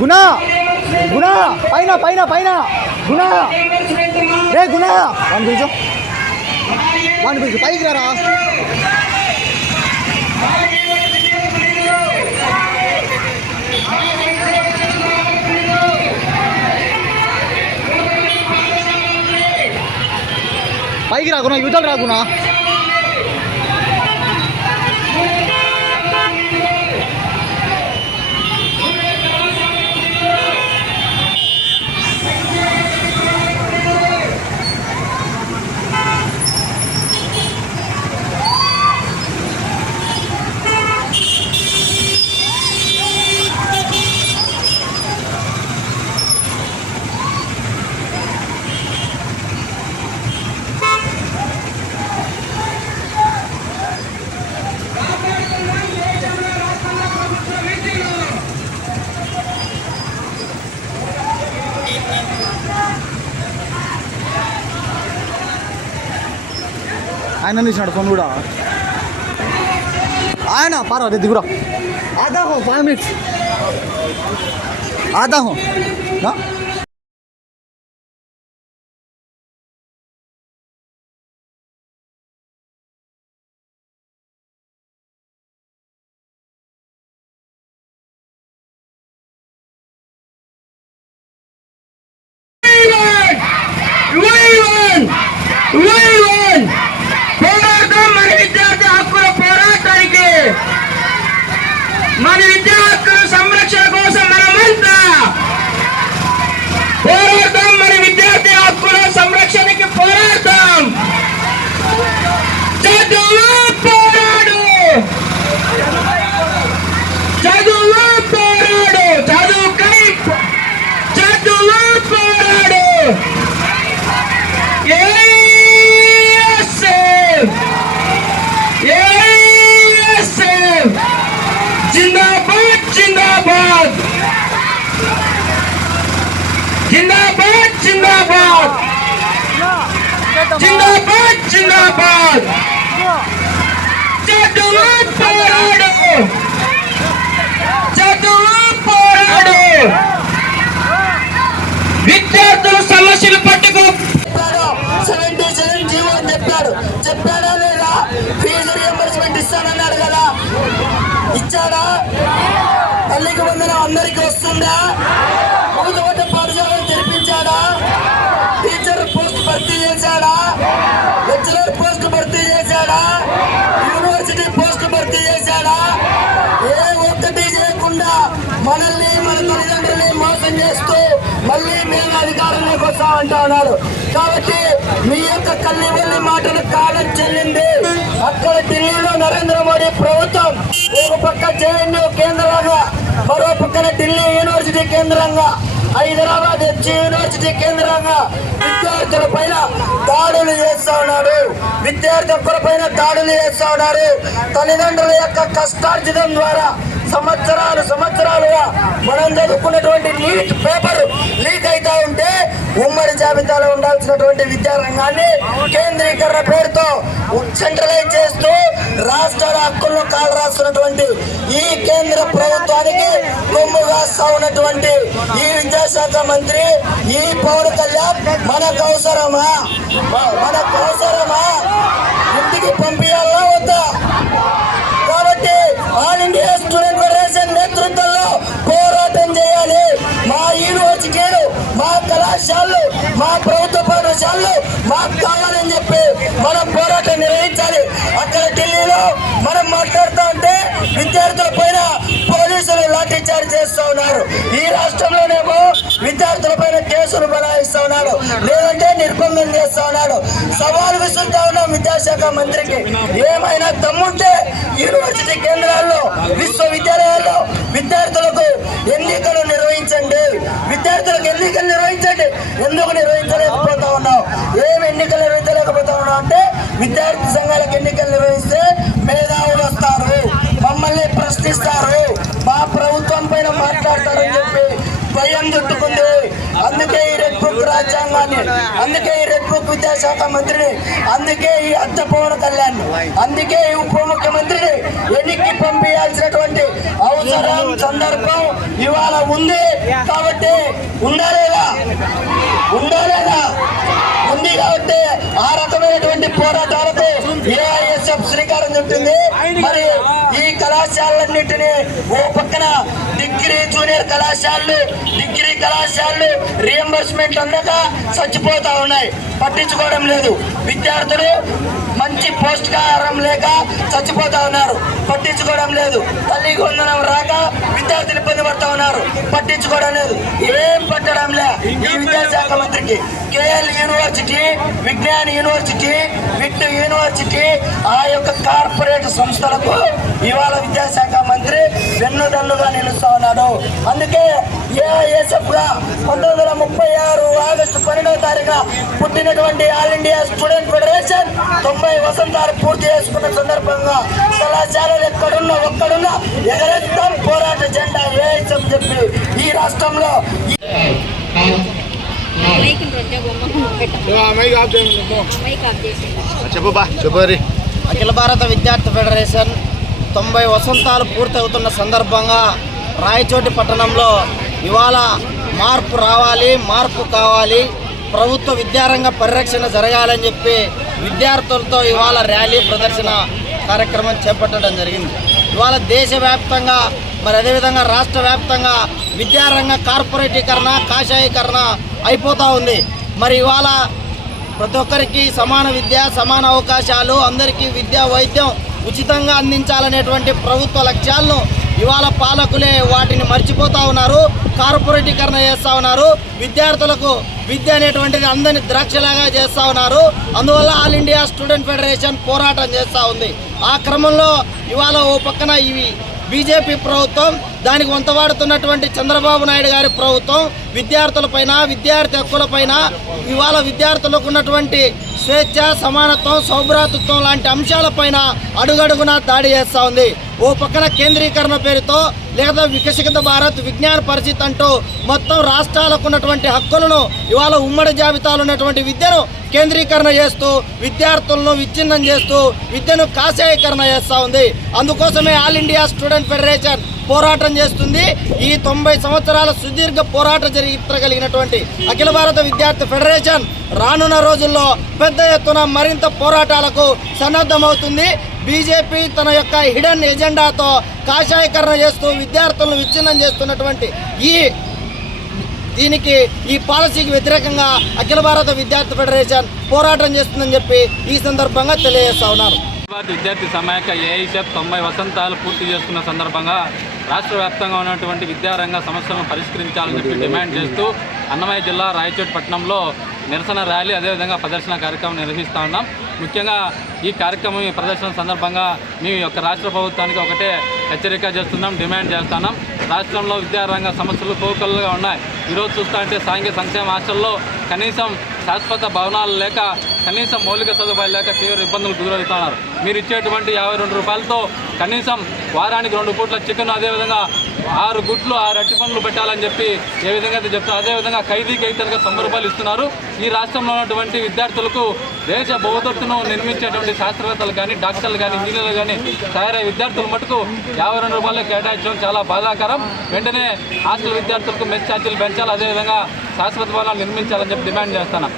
గుణ గుణ పైన పైన పైన గుణ రే గుణ వాడిని పిలుచు పైకి రారా. పైకి రాకున్నా యువతలు రాకున్నా. ఆయన తీసినాడు ఫోన్ కూడా. ఆయన పారా రే దిగురా. ఆదా హో 5 मिनट ఆదా హో నా మన విద్యా హక్కుల సంరక్షణ కోసం మనమంతా పోరాడతాం. మన విద్యార్థి హక్కుల సంరక్షణకి పోరాడతాం. చదువు పోరాడు, చదువు పోరాడు, చదువుకై చదువు పోరాడు. జిందాబాద్ జిందాబాద్ జిందాబాద్ జిందాబాద్ జిందాబాద్ జిందాబాద్. చదువు పోరాడు, చదువు పోరాడు. విద్యార్థుల సమస్యలు పట్టుకు 77 జీవో అని చెప్పాడా లేదా? ఫీజు రియంబర్స్మెంట్ ఇస్తానన్నాడు కదా, ఇచ్చాడా? తల్లికి వందనం అందరికి వస్తుందా? మూతపడ్డ పాఠశాలను తెరిపించాడా? టీచర్ పోస్ట్ భర్తీ చేశాడా? లెక్చరర్ పోస్ట్ భర్తీ చేశాడా? యూనివర్సిటీ పోస్ట్ భర్తీ చేశాడా? ఏ ఒక్కటి చేయకుండా మనల్ని మన తల్లిదండ్రుల్ని మోసం చేస్తూ మళ్ళీ మేము అధికారంలోకి వస్తామంటా ఉన్నారు. కాబట్టి మీ యొక్క కల్లివల్లి మాటలు కాలం చెల్లింది. అక్కడ ఢిల్లీలో నరేంద్ర మోడీ ప్రభుత్వం ఒక పక్క జేఎన్యూ కేంద్రంగా, మరో పక్కన ఢిల్లీ యూనివర్సిటీ కేంద్రంగా, హైదరాబాద్ హెచ్ యూనివర్సిటీ కేంద్రంగా విద్యార్థుల పైన దాడులు చేస్తా ఉన్నాడు. విద్యార్థి హక్కుల పైన దాడులు చేస్తా ఉన్నారు. తల్లిదండ్రుల యొక్క కష్టార్జితం ద్వారా సంవత్సరాలుగా మనం చదువుకున్నటువంటి నీట్ పేపర్ లీక్ అవుతా ఉంటే ఉమ్మడి జాబితాలో ఉండాల్సినటువంటి విద్యారంగాన్ని కేంద్రీకరణ పేరుతో సెంట్రలైజ్ చేస్తూ రాష్ట్రాల హక్కులను కాలు రాస్తున్నటువంటి ఈ కేంద్ర ప్రభుత్వానికి కొమ్ము కాస్తా ఉన్నటువంటి ఈ విద్యాశాఖ మంత్రి ఈ పవన్ కళ్యాణ్ మనకు అవసరమా? ఇంటికి పంపించాలా వద్దా? కాబట్టి ఆల్ ఇండియా స్టూడెంట్ ఫెడరేషన్ నేతృత్వంలో పోరాటం చేయాలి. మా యూనివర్సిటీలు, మా కళాశాలలు, మా ప్రభుత్వ పాఠశాలలు మాకు కావాలని చెప్పి మనం పోరాటం నిర్వహించాలి. అక్కడ ఢిల్లీలో మనం మాట్లాడుతూ ఉంటే విద్యార్థుల పైన పోలీసులు లాఠీ చార్జ్ చేస్తూ ఉన్నారు. ఈ రాష్ట్రంలోనేమో విద్యార్థుల పైన కేసులు బనాయిస్తూ ఉన్నారు, లేదంటే నిర్బంధం చేస్తూ ఉన్నారు. సవాలు విసురుతా ఉన్నాం విద్యాశాఖ మంత్రికి. ఏమైనా దమ్ముంటే యూనివర్సిటీ కేంద్రాల్లో, విశ్వవిద్యాలయాల్లో విద్యార్థులకు ఎన్నికలు నిర్వహించండి. ఎందుకు నిర్వహించలేకపోతా ఉన్నాం? ఏం ఎన్నికలు నిర్వహించలేకపోతా ఉన్నాం అంటే విద్యార్థి సంఘాలకు ఎన్నికలు నిర్వహిస్తే మేధావులు వస్తారు, మమ్మల్ని ప్రశ్నిస్తారు, మా ప్రభుత్వం పైన మాట్లాడతారని చెప్పి భయం చుట్టుకుంది. అందుకే ఈ రెడ్ బుక్ రాజ్యాంగాన్ని, అందుకే ఈ రెడ్ బుక్ విద్యాశాఖ మంత్రిని, అందుకే ఈ అత్త పవన్ కళ్యాణ్, అందుకే ఈ ఉప ముఖ్యమంత్రిని ఎన్నికకి పంపించాల్సినటువంటి అవసరం అవసరం సందర్భం ఇవాళ ఉంది కాబట్టి ఉండాలేదా ఉంది కాబట్టి ఆ రకమైనటువంటి పోరాటాలకు ఏఐఎస్ఎఫ్ శ్రీకారం చుట్టింది. మరి ఈ కళాశాలన్నింటినీ ఓ పక్కన జూనియర్ డిగ్రీ కళాశాలలు రియంబర్స్మెంట్ అందక చచ్చిపోతా ఉన్నాయి, పట్టించుకోవడం లేదు. విద్యార్థులు మంచి పౌష్టికాహారం లేక చచ్చిపోతా ఉన్నారు, పట్టించుకోవడం లేదు. తల్లి వందనం రాక విద్యార్థులు ఇబ్బంది పడతా ఉన్నారు, పట్టించుకోవడం లేదు. ఏం పట్టడం లే ఈ విద్యాశాఖ మంత్రికి. KL university, Vignan university, VIT university ఆ యొక్క కార్పొరేట్ సంస్థలకు ఇవాళ విద్యాశాఖ మంత్రి వెన్నుదన్నుగా నిలుస్తా ఉన్నాడు. అందుకే ఏఐఎస్ఎఫ్ గా 1936 ఆగస్టు 12వ తారీఖున పుట్టినటువంటి ఆల్ ఇండియా స్టూడెంట్ ఫెడరేషన్ 90 వసంతాలు పూర్తి చేసుకున్న సందర్భంగా కళాశాలలు ఒక్కడున్నా ఎగరేస్తాం పోరాట జెండా ఏఐఎస్ఎఫ్ చెప్పి ఈ రాష్ట్రంలో అఖిల భారత విద్యార్థి ఫెడరేషన్ 90 వసంతాలు పూర్తవుతున్న సందర్భంగా రాయచోటి పట్టణంలో ఇవాళ మార్పు రావాలి, మార్పు కావాలి, ప్రభుత్వ విద్యారంగ పరిరక్షణ జరగాలని చెప్పి విద్యార్థులతో ఇవాళ ర్యాలీ ప్రదర్శన కార్యక్రమం చేపట్టడం జరిగింది. ఇవాళ దేశవ్యాప్తంగా మరి అదేవిధంగా రాష్ట్ర వ్యాప్తంగా విద్యారంగ కార్పొరేటీకరణ, కాషాయీకరణ అయిపోతూ ఉంది. మరి ఇవాళ ప్రతి ఒక్కరికి సమాన విద్య, సమాన అవకాశాలు, అందరికీ విద్య, వైద్యం ఉచితంగా అందించాలనేటువంటి ప్రభుత్వ లక్ష్యాలను ఇవాళ పాలకులే వాటిని మర్చిపోతూ ఉన్నారు, కార్పొరేటీకరణ చేస్తూ ఉన్నారు. విద్యార్థులకు విద్య అనేటువంటిది అందరినీ ద్రాక్షలాగా చేస్తూ ఉన్నారు. అందువల్ల ఆల్ ఇండియా స్టూడెంట్ ఫెడరేషన్ పోరాటం చేస్తూ ఉంది. ఆ క్రమంలో ఇవాళ ఓ పక్కన ఇవి బీజేపీ ప్రభుత్వం, దానికి వంతవాడుతున్నటువంటి చంద్రబాబు నాయుడు గారి ప్రభుత్వం విద్యార్థులపైన, విద్యార్థి హక్కులపైన, ఇవాళ విద్యార్థులకు ఉన్నటువంటి స్వేచ్ఛ, సమానత్వం, సౌభ్రాతృత్వం లాంటి అంశాలపైన అడుగడుగునా దాడి చేస్తూ ఉంది. ఓ పక్కన కేంద్రీకరణ పేరుతో లేదా వికసిత భారత్, విజ్ఞాన పరిస్థితి అంటూ మొత్తం రాష్ట్రాలకు ఉన్నటువంటి హక్కులను ఇవాళ ఉమ్మడి జాబితాలో ఉన్నటువంటి విద్యను కేంద్రీకరణ చేస్తూ విద్యార్థులను విచ్ఛిన్నం చేస్తూ విద్యను కాషాయీకరణ చేస్తూ ఉంది. అందుకోసమే ఆల్ ఇండియా స్టూడెంట్ ఫెడరేషన్ పోరాటం చేస్తుంది. ఈ 90 సంవత్సరాల సుదీర్ఘ పోరాట చరిత్ర కలిగినటువంటి అఖిల భారత విద్యార్థి ఫెడరేషన్ రానున్న రోజుల్లో పెద్ద ఎత్తున మరింత పోరాటాలకు సన్నద్ధమవుతుంది. బీజేపీ తన యొక్క హిడెన్ ఎజెండాతో కాషాయీకరణ చేస్తూ విద్యార్థులను విచ్ఛిన్నం చేస్తున్నటువంటి ఈ పాలసీకి వ్యతిరేకంగా అఖిల భారత విద్యార్థి ఫెడరేషన్ పోరాటం చేస్తుందని చెప్పి ఈ సందర్భంగా తెలియజేస్తా ఉన్నారు. విద్యార్థి సమాఖ్య ఏఐఎస్ఎఫ్ 90 వసంతాలు పూర్తి చేసుకున్న సందర్భంగా రాష్ట్ర వ్యాప్తంగా ఉన్నటువంటి విద్యారంగ సమస్యలను పరిష్కరించాలని చెప్పి డిమాండ్ చేస్తూ అన్నమయ్య జిల్లా రాయచోటి పట్టణంలో నిరసన ర్యాలీ, అదేవిధంగా ప్రదర్శన కార్యక్రమం నిర్వహిస్తూ ఉన్నాం. ముఖ్యంగా ఈ కార్యక్రమం, ఈ ప్రదర్శన సందర్భంగా మీ యొక్క రాష్ట్ర ప్రభుత్వానికి ఒకటే హెచ్చరిక చేస్తున్నాం, డిమాండ్ చేస్తున్నాం. రాష్ట్రంలో విద్యారంగ సమస్యలు కోకొల్లగా ఉన్నాయి. ఈరోజు చూస్తూ అంటే సాంఘిక సంక్షేమ హాస్టల్లో కనీసం శాశ్వత భవనాలు లేక, కనీసం మౌలిక సదుపాయాలు లేక తీవ్ర ఇబ్బందులు ఎదురవుతున్నారు. మీరు ఇచ్చేటువంటి 52 రూపాయలతో కనీసం వారానికి 2 పూట్ల చికెన్, అదేవిధంగా 6 గుడ్లు, 6 అరటి పండ్లు పెట్టాలని చెప్పి ఏ విధంగా అయితే చెప్తున్నారు. అదేవిధంగా ఖైదీకి అయితే 90 రూపాయలు ఇస్తున్నారు. ఈ రాష్ట్రంలో ఉన్నటువంటి విద్యార్థులకు దేశ భవిష్యత్తును నిర్మించేటువంటి శాస్త్రవేత్తలు కానీ, డాక్టర్లు కానీ, ఇంజనీర్లు కానీ తయారయ్యే విద్యార్థులు మటుకు 52 రూపాయలు కేటాయించడం చాలా బాధాకరం. వెంటనే హాస్టల్ విద్యార్థులకు మెస్ ఛార్జీలు పెంచాలి, అదేవిధంగా శాశ్వత భవనాలు నిర్మించాలని చెప్పి డిమాండ్ చేస్తున్నాం.